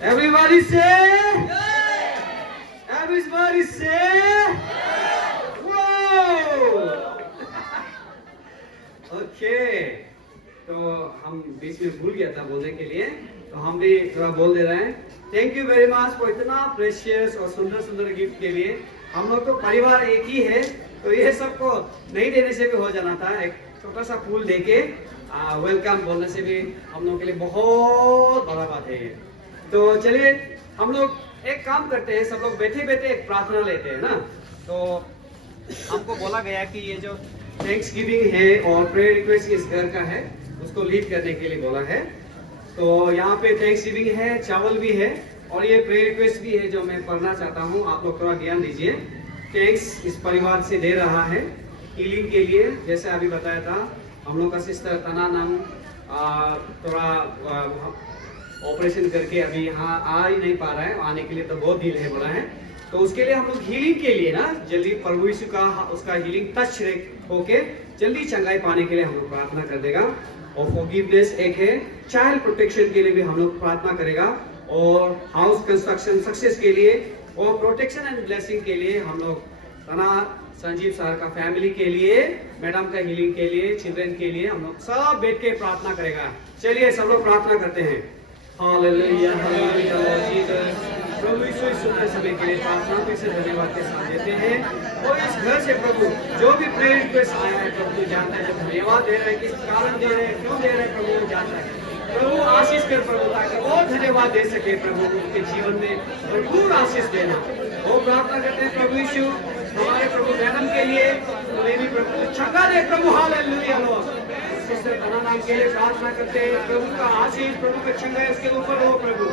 Everybody say, everybody say, wow. Okay. तो हम बीच में भूल गया था बोलने के लिए, तो हम भी थोड़ा बोल दे रहे हैं। Thank you very much for इतना प्रेशियस और सुंदर सुंदर गिफ्ट के लिए। हम लोग तो परिवार एक ही है, तो ये सबको नहीं देने से भी हो जाना था। एक छोटा सा फूल देके वेलकम बोलने से भी हम लोग के लिए बहुत बड़ा बात है ये। तो चलिए हम लोग एक काम करते हैं, सब लोग बैठे बैठे एक प्रार्थना लेते हैं ना। तो हमको बोला गया कि ये जो थैंक्स गिविंग है और प्रेयर रिक्वेस्ट इस घर का है, उसको लीड करने के लिए बोला है। तो यहाँ पे थैंक्स गिविंग है, चावल भी है और ये प्रेयर रिक्वेस्ट भी है जो मैं पढ़ना चाहता हूँ। आप लोग थोड़ा ध्यान दीजिए। थैंक्स इस परिवार से दे रहा है हीलिंग के लिए। जैसे अभी बताया था, हम लोग का सिस्टर तना नाम थोड़ा ऑपरेशन करके अभी यहाँ आ ही नहीं पा रहा है, आने के लिए तो बहुत दिल है बोला है। तो उसके लिए हम लोग हीलिंग के लिए ना जल्दी प्रभु यीशु का उसका हीलिंग टच होके जल्दी चंगाई पाने के लिए हम लोग प्रार्थना कर देगा। और फॉरगिवनेस एक है, चाइल्ड प्रोटेक्शन के लिए भी हम लोग प्रार्थना करेगा, और हाउस कंस्ट्रक्शन सक्सेस के लिए और प्रोटेक्शन एंड ब्लेसिंग के लिए हम लोग तना संजीव सर का फैमिली के लिए, मैडम का हीलिंग के लिए, चिल्ड्रन के लिए हम लोग सब बैठ के प्रार्थना करेगा। चलिए सब लोग प्रार्थना करते हैं। Hallelujah hallelujah lord Jesus. प्रभु यीशु इस सुंदर समय के लिए प्रार्थना फिर से धन्यवाद के साथ देते हैं। और इस घर से प्रभु जो भी प्रेयर रिक्वेस्ट आया है प्रभु जानता है, जब धन्यवाद दे रहे हैं, किस कारण दे रहे हैं, क्यों दे रहे हैं प्रभु जानता है। प्रभु आशीष कर प्रभु, ताकि और धन्यवाद दे सके प्रभु, उनके जीवन में भरपूर आशीष देना। वो प्रार्थना करते हैं प्रभु यीशु हमारे प्रभु मैडम के लिए, उन्हें भी प्रभु चंगा दे प्रभु। Hallelujah lord. सिस्टर तना नाम के लिए प्रार्थना करते हैं, प्रभु का आशीष, प्रभु का चंगा उसके ऊपर हो प्रभु।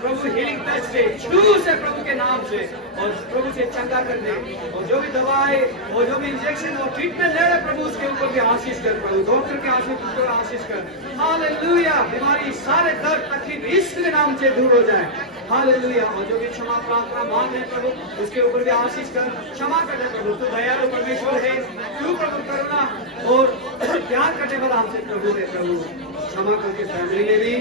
प्रभु हीलिंग टच से छू से प्रभु के नाम से और प्रभु से चंगा कर दे। और जो भी दवाई और जो भी इंजेक्शन और ट्रीटमेंट ले रहे प्रभु उसके ऊपर भी आशीष कर प्रभु, डॉक्टर के आशीष कर। हालेलुया। बीमारी सारे दर्द तकलीफ यीशु के नाम से दूर हो जाए। हालेलुया। और जो भी क्षमा प्रार्थना मांग रहे प्रभु उसके ऊपर भी आशीष कर, क्षमा कर दे प्रभु। तू दयालु परमेश्वर है, तू प्रभु करुणा और प्यार करने वाला हमसे प्रभु है प्रभु। क्षमा करके फैमिली में भी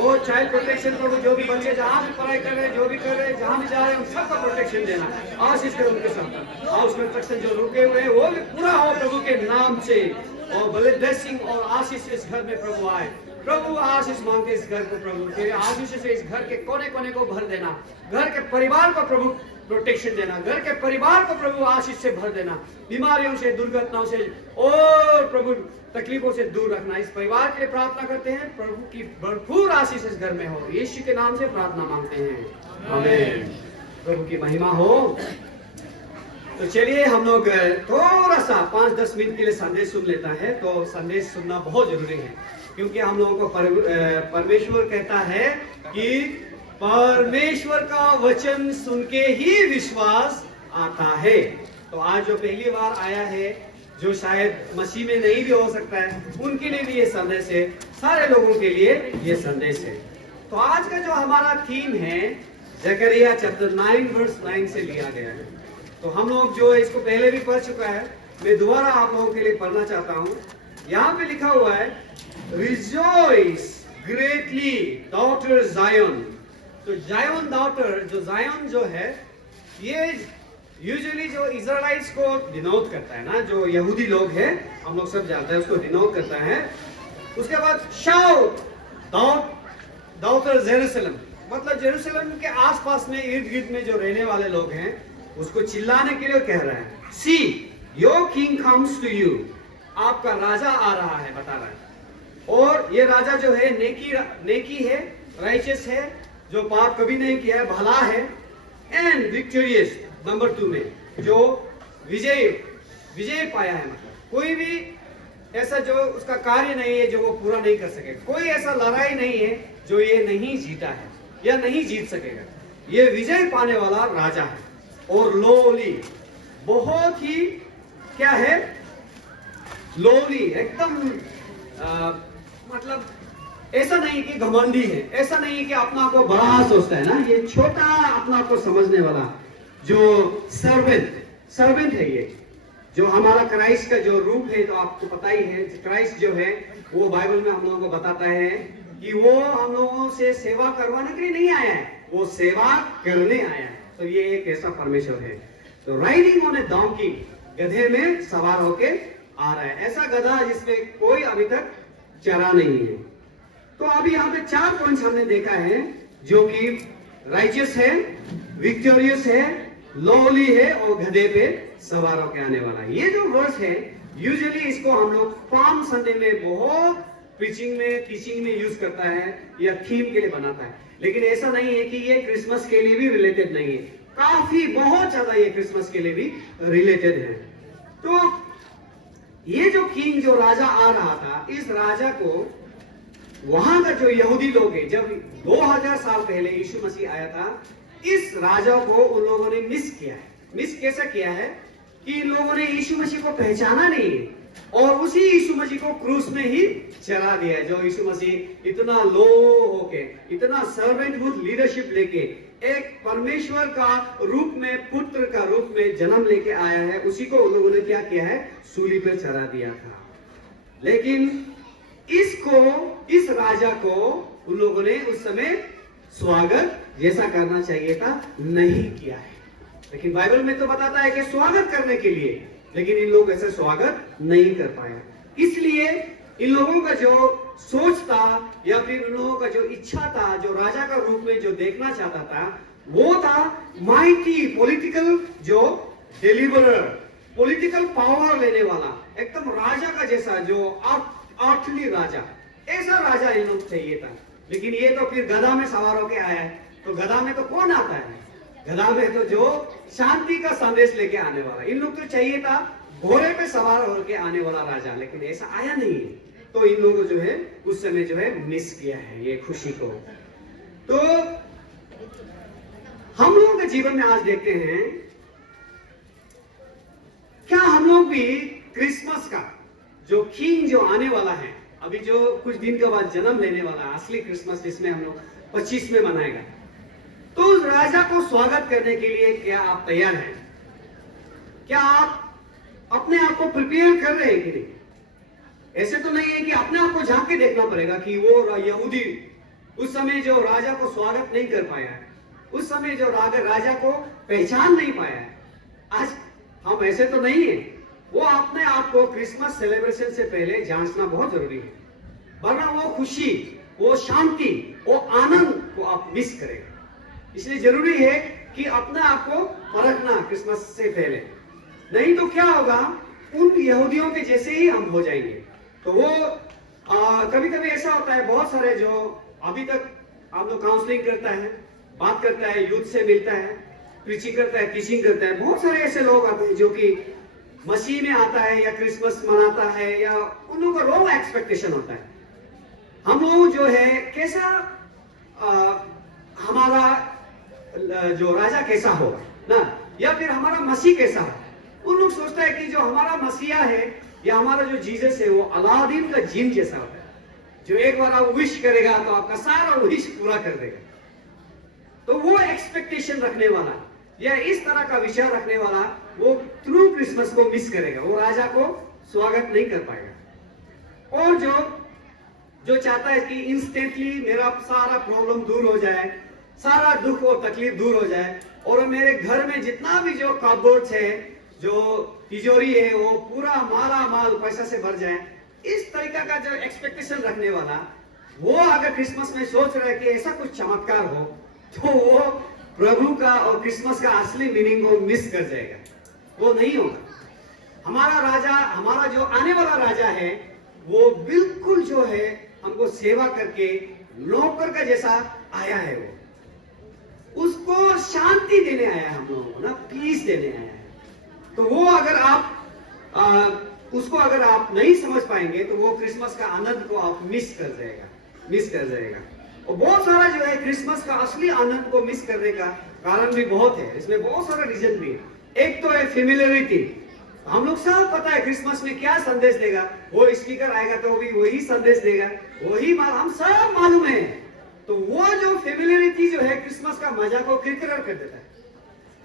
और चाइल्ड प्रोटेक्शन प्रभु, जो भी बच्चे जहाँ भी पढ़ाई कर रहे हैं, जो भी कर रहे हैं, जहाँ भी जा रहे हैं, उन सबका प्रोटेक्शन देना, आशीष कर उनके साथ। हाउस कंस्ट्रक्शन जो रुके हुए हैं वो भी पूरा हो प्रभु के नाम से, और भले ब्लेसिंग और आशीष इस घर में प्रभु आए। प्रभु आशीष मांगते इस घर को प्रभु, तेरे आशीष से इस घर के कोने कोने को भर देना, घर के परिवार को प्रभु प्रोटेक्शन देना, घर के परिवार को प्रभु आशीष से भर देना, बीमारियों से, दुर्घटनाओं से और प्रभु तकलीफों से दूर रखना। इस परिवार के लिए प्रार्थना करते हैं, प्रभु की भरपूर आशीष इस घर में हो, यीशु के नाम से प्रार्थना मांगते हैं, आमीन। प्रभु की महिमा हो। तो चलिए हम लोग थोड़ा सा 5-10 मिनट के लिए संदेश सुन लेता है। तो संदेश सुनना बहुत जरूरी है, क्योंकि हम लोगों को परमेश्वर कहता है कि परमेश्वर का वचन सुन के ही विश्वास आता है। तो आज जो पहली बार आया है, जो शायद मसीह में नहीं भी हो सकता है, उनके लिए भी ये संदेश है, सारे लोगों के लिए ये संदेश है। तो आज का जो हमारा थीम है जकरिया चैप्टर 9 वर्स 9 से लिया गया है। तो हम लोग जो इसको पहले भी पढ़ चुका है, मैं दोबारा आप लोगों के लिए पढ़ना चाहता हूँ। यहाँ पे लिखा हुआ है, रिजॉइस ग्रेटली डॉटर जायन। तो जायन डॉटर, जो जायन जो है, ये यूजुअली जो इजराइल्स को डिनोट करता है ना, जो यहूदी लोग हैं, हम लोग सब जानते हैं, उसको डिनोट करता है। उसके बाद शाउट डॉटर जेरूसलम, मतलब जेरूसलम के आसपास में इर्द गिर्द में जो रहने वाले लोग हैं उसको चिल्लाने के लिए कह रहा है, see your king comes to you, आपका राजा आ रहा है, बता रहा है। और ये राजा जो है नेकी है, राइचियस है, जो पाप कभी नहीं किया है, भला है, एंड विक्टोरियस नंबर 2 में, जो विजय पाया है। मतलब कोई भी ऐसा जो उसका कार्य नहीं है जो वो पूरा नहीं कर सके, कोई ऐसा लड़ाई नहीं है जो ये नहीं जीता है या नहीं जीत सकेगा। ये विजय पाने वाला राजा है। और लोली, बहुत ही क्या है, लोली, एकदम मतलब ऐसा नहीं कि घमंडी है, ऐसा नहीं है कि अपना को बड़ा सोचता है ना, ये छोटा अपना को समझने वाला जो सर्वेंट है। ये जो हमारा क्राइस्ट का जो रूप है, तो आपको पता ही है, क्राइस्ट जो है वो बाइबल में हम लोगों को बताता है कि वो हम लोगों से सेवा करवाने के लिए नहीं आया है, वो सेवा करने आया है। तो ये एक ऐसा परमेश्वर है। तो राइडिंग ऑन ए डोंकी, गधे में सवार होके आ रहा है, ऐसा गधा जिसमें कोई अभी तक चरा नहीं है। तो अभी यहाँ पे 4 पॉइंट्स हमने देखा है, जो कि राइचियस है, विक्टोरियस है, लॉली है और गधे पे सवार होके आने वाला है। ये जो वर्स है, यूजुअली इसको हम लोग पाम संडे में बहुत प्रीचिंग में, टीचिंग में यूज करता है या थीम के लिए बनाता है। लेकिन ऐसा नहीं है कि ये क्रिसमस के लिए भी रिलेटेड नहीं है, काफी बहुत ज्यादा ये क्रिसमस के लिए भी रिलेटेड है। तो ये जो किंग, जो राजा आ रहा था, इस राजा को वहां का जो यहूदी लोग है, जब 2000 साल पहले यीशु मसीह आया था, इस राजा को उन लोगों ने मिस किया है। मिस कैसा किया है कि इन लोगों ने यीशु मसीह को पहचाना नहीं है और उसी यीशु मसीह को क्रूस में ही चढ़ा दिया है। जो यीशु मसीह इतना लो होके, इतना सर्वेंटहुड लीडरशिप लेके, एक परमेश्वर का रूप में, पुत्र का रूप में जन्म लेके आया है, उसी को उन लोगों ने क्या किया है, सूली पर चढ़ा दिया था। लेकिन इस राजा को उन लोगों ने उस समय स्वागत जैसा करना चाहिए था नहीं किया है। लेकिन बाइबल में तो बताता है कि स्वागत करने के लिए, लेकिन इन लोग ऐसे स्वागत नहीं कर पाया। इसलिए इन लोगों का जो सोच था या फिर इन लोगों का जो इच्छा था, जो राजा का रूप में जो देखना चाहता था, वो था माइटी पॉलिटिकल, जो डिलीवरर, पॉलिटिकल पावर लेने वाला, एकदम राजा का जैसा, जो अर्थली राजा, ऐसा राजा इन लोग चाहिए था। लेकिन ये तो फिर गधा में सवार होके आया है। तो गधा में तो कौन आता है? गधा में तो जो शांति का संदेश लेके आने वाला। इन लोग तो चाहिए था घोड़े पे सवार होकर आने वाला राजा, लेकिन ऐसा आया नहीं है। तो इन लोगों जो है उस समय जो है मिस किया है ये खुशी को। तो हम लोगों के जीवन में आज देखते हैं, क्या हम लोग भी क्रिसमस का जो किंग जो आने वाला है, अभी जो कुछ दिन के बाद जन्म लेने वाला है, असली क्रिसमस जिसमें हम लोग 25 में मनाएगा, तो उस राजा को स्वागत करने के लिए क्या आप तैयार हैं? क्या आप अपने आप को प्रिपेयर कर रहे हैं कि नहीं? ऐसे तो नहीं है कि अपने आप को झांक के देखना पड़ेगा कि वो यहूदी उस समय जो राजा को स्वागत नहीं कर पाया है, उस समय जो राजा को पहचान नहीं पाया है। आज हम ऐसे तो नहीं है। वो अपने आप को क्रिसमस सेलिब्रेशन से पहले जांचना बहुत जरूरी है, वरना वो खुशी, वो शांति, वो आनंद को आप मिस करेंगे। इसलिए जरूरी है कि अपने आप को परखना क्रिसमस से पहले, नहीं तो क्या होगा, उन यहूदियों के जैसे ही हम हो जाएंगे। तो वो कभी कभी ऐसा होता है, बहुत सारे जो अभी तक हम लोग काउंसलिंग करता है, बात करता है, यूथ से मिलता है, प्रीचिंग करता है, टीचिंग करता है, बहुत सारे ऐसे लोग आते हैं जो कि मसीह में आता है या क्रिसमस मनाता है, या उन लोगों का रॉन्ग एक्सपेक्टेशन होता है। हम लोग जो है कैसा, हमारा जो राजा कैसा होगा ना, या फिर हमारा मसीह कैसा हो। उन लोग सोचता है कि जो हमारा मसीहा है या हमारा जो जीसस है, वो अलादीन का जिन जैसा होता है, जो एक बार आप विश करेगा तो आपका सारा विश पूरा कर देगा। तो वो एक्सपेक्टेशन रखने वाला या इस तरह का विचार रखने वाला, वो थ्रू क्रिसमस को मिस करेगा, वो राजा को स्वागत नहीं कर पाएगा। और जो चाहता है कि इंस्टेंटली मेरा सारा प्रॉब्लम दूर हो जाए, सारा दुख और तकलीफ दूर हो जाए, और मेरे घर में जितना भी जो कबर्ड्स है, जो तिजोरी है, वो पूरा माला माल पैसा से भर जाए, इस तरीका का जो एक्सपेक्टेशन रखने वाला, वो अगर क्रिसमस में सोच रहा है कि ऐसा कुछ चमत्कार हो, तो वो प्रभु का और क्रिसमस का असली मीनिंग को मिस कर जाएगा। वो नहीं होगा। हमारा राजा, हमारा जो आने वाला राजा है, वो बिल्कुल जो है हमको सेवा करके नौकर का जैसा आया है। वो उसको शांति देने आया है, हम लोगों को ना पीस देने आया है। तो वो अगर आप उसको अगर आप नहीं समझ पाएंगे, तो वो क्रिसमस का आनंद को आप मिस कर जाएगा। और बहुत सारा जो है क्रिसमस का असली आनंद को मिस करने का कारण भी बहुत है, इसमें बहुत सारा रीजन भी है। एक तो है फेमिलियरिटी। हम लोग सब पता है क्रिसमस में क्या संदेश देगा, वो स्पीकर आएगा तो भी वही संदेश देगा, वही हम सब मालूम है। तो वो जो फेमिलियरिटी जो है क्रिसमस का मजा को किरकिरा कर देता है।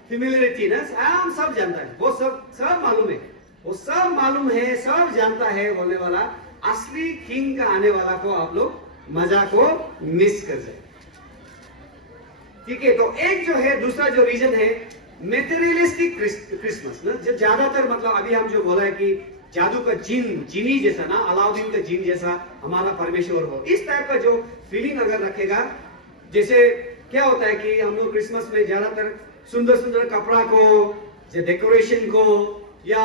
फेमिलियरिटी ना हम सब जानता है, वो सब मालूम है, वो सब मालूम है, सब जानता है बोलने वाला, असली किंग का आने वाला को आप लोग मजा को मिस कर जाए। ठीक है, तो एक जो है दूसरा जो रीजन है मेटेरियलिस्टिक क्रिसमस ना, जो ज्यादातर मतलब अभी हम जो बोला है कि जादू का जीनी जैसा ना, अलाउद्दीन का जीन जैसा हमारा परमेश्वर हो, इस टाइप का जो फीलिंग अगर रखेगा, जैसे क्या होता है कि हम लोग क्रिसमस में ज्यादातर सुंदर सुंदर कपड़ा को, जो डेकोरेशन को, या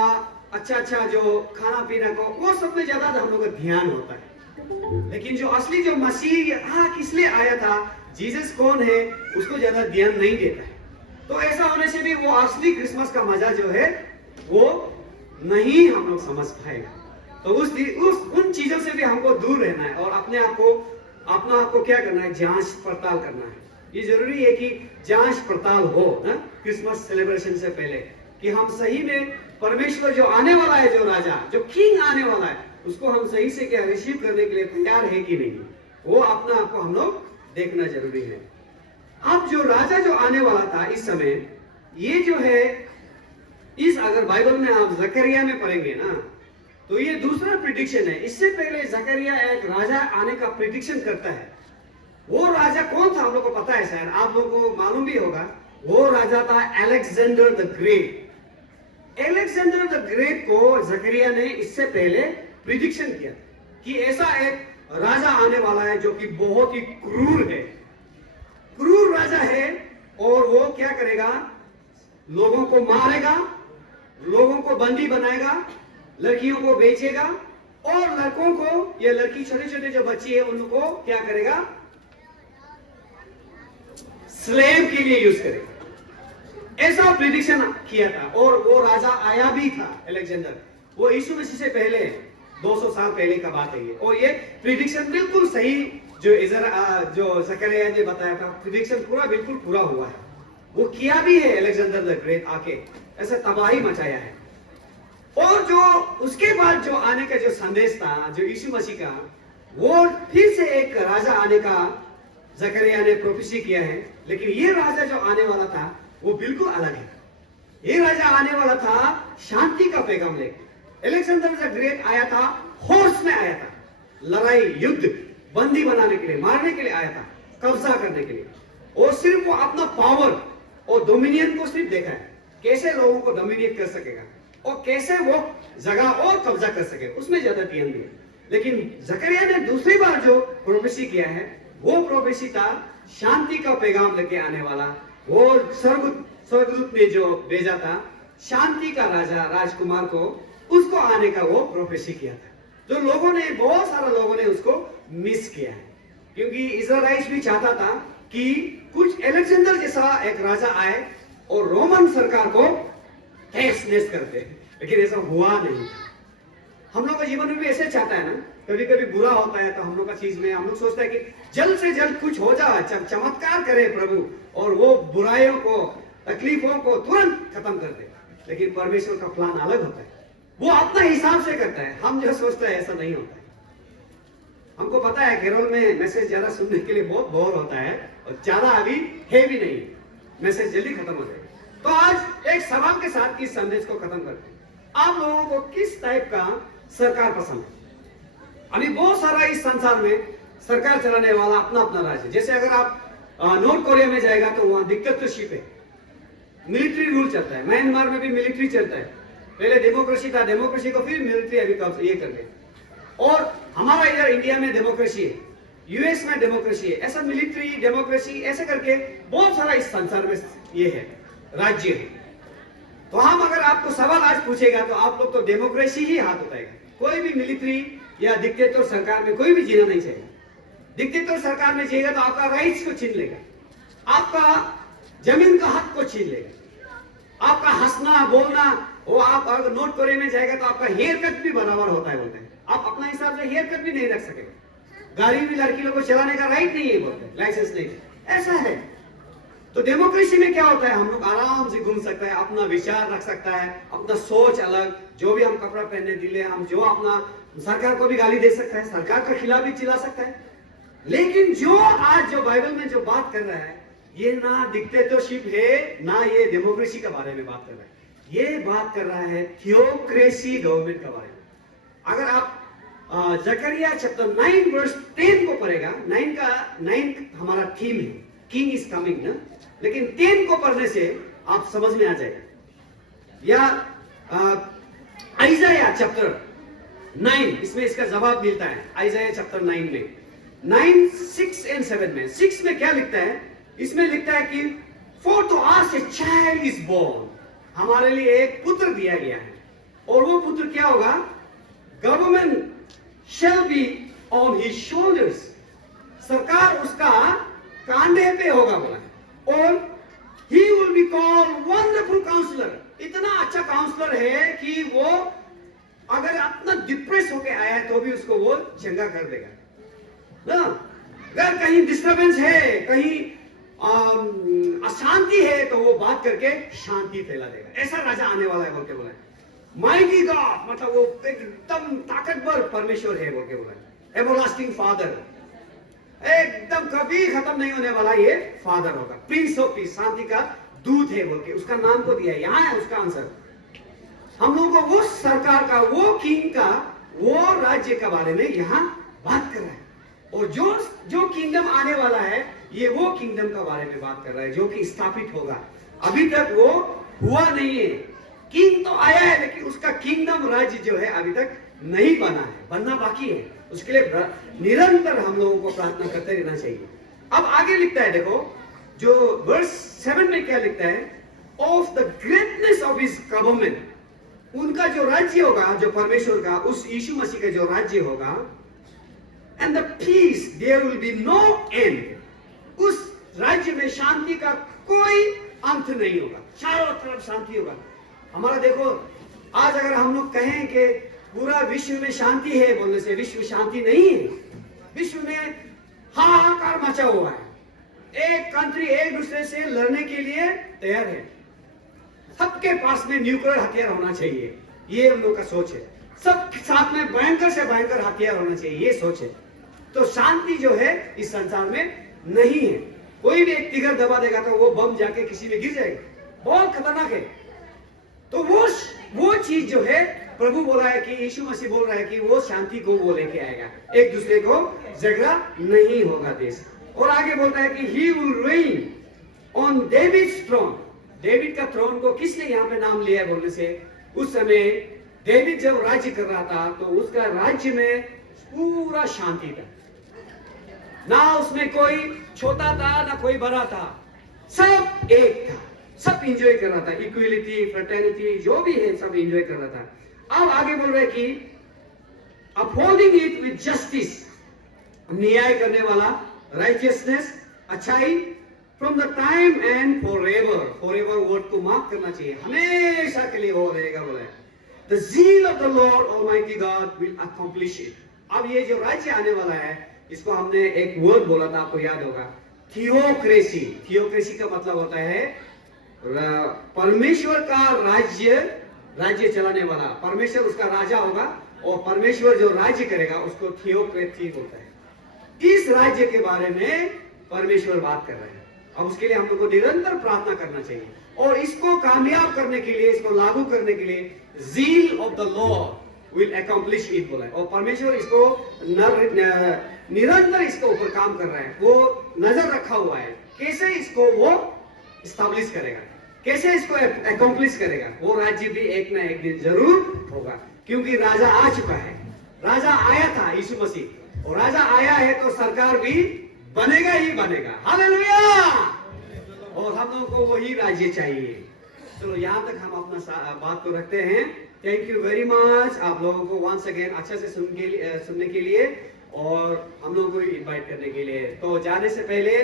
अच्छा अच्छा जो खाना पीना को, वो सब में ज्यादा हम लोग का ध्यान होता है। लेकिन जो असली जो मसीह किस लिए आया था, जीसस कौन है, उसको ज्यादा ध्यान नहीं देता है। तो ऐसा होने से भी वो असली क्रिसमस का मजा जो है वो नहीं हम लोग समझ पाएगा। तो उन चीजों से भी हमको दूर रहना है और अपने आप को क्या करना है, जांच पड़ताल करना है। ये जरूरी है कि जांच पड़ताल हो ना क्रिसमस सेलिब्रेशन से पहले, कि हम सही में परमेश्वर जो आने वाला है, जो राजा, जो किंग आने वाला है, उसको हम सही से क्या रिसीव करने के लिए तैयार है कि नहीं, वो अपना आपको हम लोग देखना जरूरी है। अब जो राजा जो आने वाला था इस समय, ये जो है इस अगर बाइबल में आप जकरिया में पढ़ेंगे ना, तो ये दूसरा प्रिडिक्शन है। इससे पहले जकरिया एक राजा आने का प्रिडिक्शन करता है। वो राजा कौन था हम लोग को पता है, शायद आप लोगों को मालूम भी होगा। वो राजा था Alexander the great. Alexander the great को जकरिया ने इससे पहले प्रिडिक्शन किया कि ऐसा एक राजा आने वाला है जो कि बहुत ही क्रूर है, क्रूर राजा है, और वो क्या करेगा, लोगों को मारेगा, लोगों को बंदी बनाएगा, लड़कियों को बेचेगा, और लड़कों को, ये लड़की छोटे छोटे जो बच्चे हैं उनको क्या करेगा, स्लेव के लिए यूज करेगा। ऐसा प्रिडिक्शन किया था, और वो राजा आया भी था अलेक्जेंडर। वो यीशु मसीह से पहले 200 साल पहले का बात है ये, और ये प्रिडिक्शन बिल्कुल सही जो जकरिया ने बताया था, प्रिडिक्शन पूरा बिल्कुल पूरा हुआ है। वो किया भी है अलेक्जेंडर द ग्रेट आके, ऐसा तबाही मचाया है। और जो उसके बाद जो आने का जो संदेश था, जो यीशु मसीह का, वो फिर से एक राजा आने का जकरिया ने प्रोफेसी किया है। लेकिन ये राजा जो आने वाला था वो बिल्कुल अलग है। ये राजा आने वाला था शांति का पैगाम लेकर। अलेक्जेंडर द ग्रेट आया था, हॉर्स में आया था, लड़ाई, युद्ध, बंदी बनाने के लिए, मारने के लिए आया था, कब्जा करने के लिए। और सिर्फ वो अपना पावर और डोमिनियन को सिर्फ देखा है, कैसे लोगों को डोमिनेट कर सकेगा और कैसे वो जगह और कब्जा कर सके, उसमें ज्यादा ध्यान दिया। लेकिन जकरिया ने दूसरी बार जो प्रोफेसी किया है, वो प्रोफेसी था शांति का पैगाम लेके आने वाला। वो स्वर्गदूत ने जो भेजा था, शांति का राजा, राजकुमार को, उसको आने का वो प्रोफेसी किया था। जो लोगों ने, बहुत सारे लोगों ने उसको मिस किया है, क्योंकि इजराइल भी चाहता था कि कुछ अलेक्जेंडर जैसा एक राजा आए और रोमन सरकार को टैक्स करते, लेकिन ऐसा हुआ नहीं। हम लोग का जीवन में भी ऐसे चाहता है ना, कभी कभी बुरा होता है तो हम लोग का चीज में हम लोग सोचते हैं कि जल्द से जल्द कुछ हो जाए, चमत्कार करे प्रभु, और वो बुराइयों को, तकलीफों को तुरंत खत्म कर दे। लेकिन परमेश्वर का प्लान अलग होता है, वो अपना हिसाब से करता है। हम जो सोचते हैं ऐसा नहीं होता है। हमको पता है केरल में मैसेज ज्यादा सुनने के लिए बहुत बोर होता है, और ज्यादा अभी है भी नहीं, मैसेज जल्दी खत्म हो जाएगा। तो आज एक सवाल के साथ इस संदेश को खत्म करते हैं। आप लोगों को किस टाइप का सरकार पसंद है? अभी बहुत सारा इस संसार में सरकार चलाने वाला अपना अपना राज्य। जैसे अगर आप नॉर्थ कोरिया में जाएगा तो वहां डिक्टेटरशिप है, मिलिट्री रूल चलता है। म्यांमार में भी मिलिट्री चलता है। पहले डेमोक्रेसी था, डेमोक्रेसी को फिर मिलिट्री अभी ये कर गए। और हमारा इधर इंडिया में डेमोक्रेसी है, यूएस में डेमोक्रेसी है। ऐसा मिलिट्री, डेमोक्रेसी ऐसे करके बहुत सारा इस संसार में ये है, राज्य है। तो हम अगर आपको सवाल आज पूछेगा तो आप लोग तो डेमोक्रेसी ही हाथ उठाएगा। कोई भी मिलिट्री या डिक्टेटर सरकार में कोई भी जीना नहीं चाहिए। डिक्टेटर सरकार में जिएगा तो आपका राइट्स को छीन लेगा, आपका जमीन का हक को छीन लेगा, आपका हंसना बोलना। वो आप अगर नॉर्थ कोरिया में जाएगा तो आपका हेयर कट भी बराबर होता है, बोलते हैं। आप अपना हिसाब से हेयर कट भी नहीं रख सकेगा। गाड़ी भी लड़की लोगों को चलाने का राइट नहीं है, बोलते हैं, लाइसेंस नहीं। ऐसा है। तो डेमोक्रेसी में क्या होता है, हम लोग आराम से घूम सकते हैं, अपना विचार रख सकता है, अपना सोच अलग, जो भी हम कपड़ा पहनने दिले, हम जो अपना, सरकार को भी गाली दे सकता है, सरकार के खिलाफ भी चिल्ला सकता है। लेकिन जो आज जो बाइबल में जो बात कर रहा है, ये ना डिक्टेटरशिप है, ना ये डेमोक्रेसी के बारे में बात कर रहा है। ये बात कर रहा है थियोक्रेसी गवर्नमेंट के बारे में। अगर आप जकरिया चैप्टर 9 वर्स 10 को पढ़ेगा। 9 हमारा थीम है, किंग इज कमिंग ना, लेकिन 10 को पढ़ने से आप समझ में आ जाएगा। या आइजाया चैप्टर 9, इसमें इसका जवाब मिलता है। आइजाया चैप्टर 9 में 9, 6 and 7 में 6 में क्या लिखता है? इसमें लिखता है कि For to us a child is born, हमारे लिए एक पुत्र दिया गया है, और वो पुत्र क्या होगा? Government shall be on his shoulders, सरकार उसका कांधे पे होगा बोला है, और he will be called wonderful counselor, इतना अच्छा काउंसलर है कि वो अगर अपना डिप्रेस होके आया है तो भी उसको वो चंगा कर देगा ना। अगर कहीं डिस्टर्बेंस है, कहीं अशांति है, तो वो बात करके शांति फैला देगा। ऐसा राजा आने वाला है बोल के बोला है। माइटी गॉड मतलब वो एकदम ताकतवर परमेश्वर है बोल के बोला है। एवरलास्टिंग फादर, एकदम कभी खत्म नहीं होने वाला ये फादर होगा। प्रिंस ऑफ पीस, शांति का दूत है बोल के उसका नाम को दिया है। यहाँ है उसका आंसर। हम लोगों को वो सरकार का, वो किंग का, वो राज्य के बारे में यहाँ बात कर रहा है। और जो किंगडम आने वाला है, ये वो किंगडम का बारे में बात कर रहा है जो कि स्थापित होगा। अभी तक वो हुआ नहीं है। किंग तो आया है, लेकिन उसका किंगडम राज्य जो है अभी तक नहीं बना है, बनना बाकी है। उसके लिए निरंतर हम लोगों को प्रार्थना करते रहना चाहिए। अब आगे लिखता है, देखो जो वर्स 7 में क्या लिखता है? Of the greatness of his government, उनका जो राज्य होगा, जो परमेश्वर का, उस यीशु मसीह का जो राज्य होगा, and the peace there will be no end, उस राज्य में शांति का कोई अंत नहीं होगा, चारों तरफ शांति होगा। हमारा देखो, आज अगर हम लोग कहें कि पूरा विश्व में शांति है, बोलने से विश्व शांति नहीं है। विश्व में हाहाकार मचा हुआ है। एक कंट्री एक दूसरे से लड़ने के लिए तैयार है। सबके पास में न्यूक्लियर हथियार होना चाहिए, ये हम लोग का सोच है। सब साथ में भयंकर से भयंकर हथियार होना चाहिए, ये सोच है। तो शांति जो है इस संसार में नहीं है। कोई भी एक तिगर दबा देगा तो वो बम जाके किसी में गिर जाएगा, बहुत खतरनाक है। तो वो चीज जो है, प्रभु बोला है कि यीशु मसीह बोल रहा है कि वो शांति को वो लेके आएगा, एक दूसरे को झगड़ा नहीं होगा देश। और आगे बोलता है कि he will reign on David's throne, David का थ्रोन को किसने यहाँ पे नाम लिया है बोलने से, उस समय डेविड जब राज्य कर रहा था तो उसका राज्य में पूरा शांति था। ना उसमें कोई छोटा था ना कोई बड़ा था, सब एक था, सब एंजॉय कर रहा था। इक्वलिटी, फ्रेटर्निटी जो भी है सब एंजॉय कर रहा था। अब आगे बोल रहे कि अपहोल्डिंग इट विद जस्टिस, न्याय करने वाला, राइटियसनेस, अच्छाई, from the time and forever, forever word को मार्क करना चाहिए, हमेशा के लिए वो रहेगा बोला है। The zeal of the Lord Almighty God will accomplish it. अब ये जो राज्य आने वाला है, इसको हमने एक वर्ड बोला था, आपको याद होगा, थियोक्रेसी। थियोक्रेसी का मतलब होता है परमेश्वर का राज्य चलाने वाला, परमेश्वर उसका राजा होगा, और परमेश्वर जो राज्य करेगा उसको थियोक्रेसी होता है। इस राज्य के बारे में परमेश्वर बात कर रहे हैं। अब उसके लिए हम लोग को निरंतर प्रार्थना करना चाहिए, और इसको कामयाब करने के लिए, इसको लागू करने के लिए zeal of the Lord will accomplish it बोला है। और परमेश्वर इसको निरंतर इसके ऊपर काम कर रहा है, वो नजर रखा हुआ है कैसे इसको वो स्टैब्लिश करेगा, कैसे इसको accomplish करेगा। वो राज्य भी एक ना एक दिन जरूर होगा, क्योंकि राजा आ चुका है, राजा आया था यीशु मसीह, और राजा आया है तो सरकार भी बनेगा ही बनेगा। हालेलुया। और हम लोगों को वही राज्य चाहिए। चलो यहाँ तक हम अपना बात को रखते हैं। थैंक यू वेरी मच आप लोगों को वंस अगेन अच्छे से सुनने के लिए और हम लोगों को इनवाइट करने के लिए। तो जाने से पहले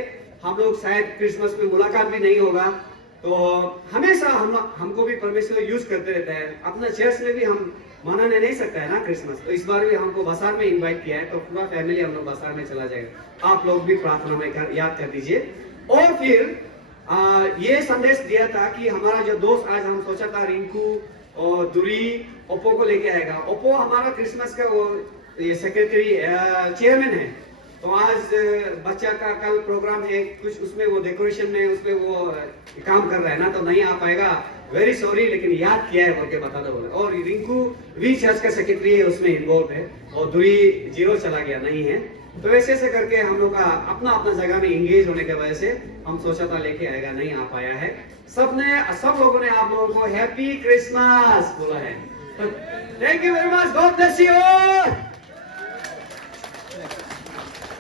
हम लोग शायद क्रिसमस में मुलाकात भी नहीं होगा, तो हमेशा हमको भी परमेश्वर यूज करते रहता है। अपना चर्च में भी हम मनाने नहीं सकता है ना क्रिसमस, तो इस बार भी हमको बसार में इनवाइट किया है, तो पूरा फैमिली हम लोग बसार में चला जाएगा। आप लोग भी प्रार्थना में याद कर दीजिए। और फिर ये संदेश दिया था कि हमारा जो दोस्त, आज हम सोचा था रिंकू और दुरी ओप्पो को लेके आएगा। ओप्पो हमारा क्रिसमस का वो ये सेक्रेटरी चेयरमैन है, तो आज बच्चा का कल प्रोग्राम है कुछ, उसमें वो डेकोरेशन में उसमें वो काम कर रहा है ना, तो नहीं आ पाएगा, वेरी सॉरी, लेकिन याद किया है बोल के बता दो बोले। और रिंकू भी चर्च का सेक्रेटरी है, उसमें इन्वॉल्व है, और दूरी 0 चला गया नहीं है। तो ऐसे ऐसे करके हम लोग का अपना अपना जगह में एंगेज होने की वजह से हम सोचा था लेके आएगा, नहीं आ पाया है। सब लोगों ने आप लोगों को हैप्पी क्रिसमस बोला है। Thank you very much, God bless you.